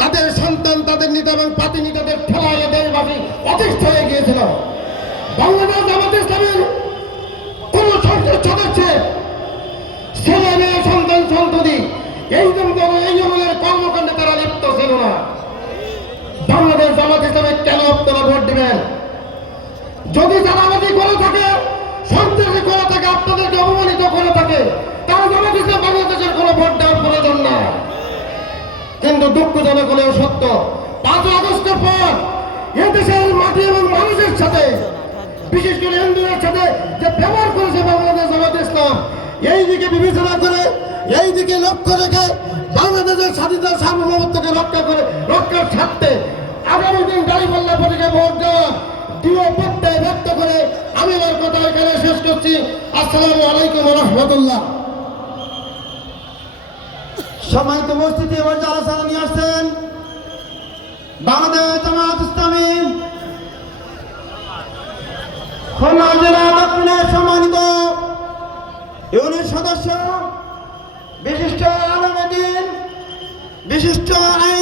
তাদের সন্তান, তাদের নেতা এবং পাতি নেতাদের ঠেলায় দেশবাসী অতিষ্ঠ হয়ে গিয়েছিল। বাংলাদেশ জামাত ইসলামের কোন সংসদ সদস্যের ছেলে মেয়ে, সন্তান সন্ততি এই ধরনের কর্মকাণ্ডে তারা লিপ্ত ছিল না। বাংলাদেশ জামাত ইসলামে কেন আপনারা ভোট দিবেন? যদি চাঁদাবাজি করে থাকে, সন্ত্রাসী করে থাকে, আপনাদেরকে অপমানিত করে থাকে, তারা জামাত ইসলাম বাংলাদেশের কোনো ভোট দেওয়ার প্রয়োজন না। কিন্তু দুঃখজনক হলেও সত্য, 5 আগস্টের পর এদেশের মাটি এবং মানুষের সাথে, বিশেষ করে হিন্দুদের সাথে যে ব্যবহার করেছে বাংলাদেশ জামাত ইসলাম, এই দিকে বিবেচনা করে, এই দিকে লক্ষ্য রেখে বাংলাদেশের স্বাধীনতা সার্বভৌমত্বকে রক্ষার স্বার্থে আগামী দিন দাঁড়িপাল্লা প্রতীকে ভোট দেওয়া দৃঢ় প্রত্যয় ব্যক্ত করে আমি আমার কথা এখানে শেষ করছি। আসসালামু আলাইকুম ওয়া রাহমাতুল্লাহ। সম্মানিত উপস্থিতি, এবার যারা সারা নিয়ে আসছেন বাংলাদেশ জামাত ইসলামী খুলনা জেলা দক্ষিণের সম্মানিত ইউনিট সদস্য, বিশিষ্ট আলেম দ্বীন, বিশিষ্ট আইন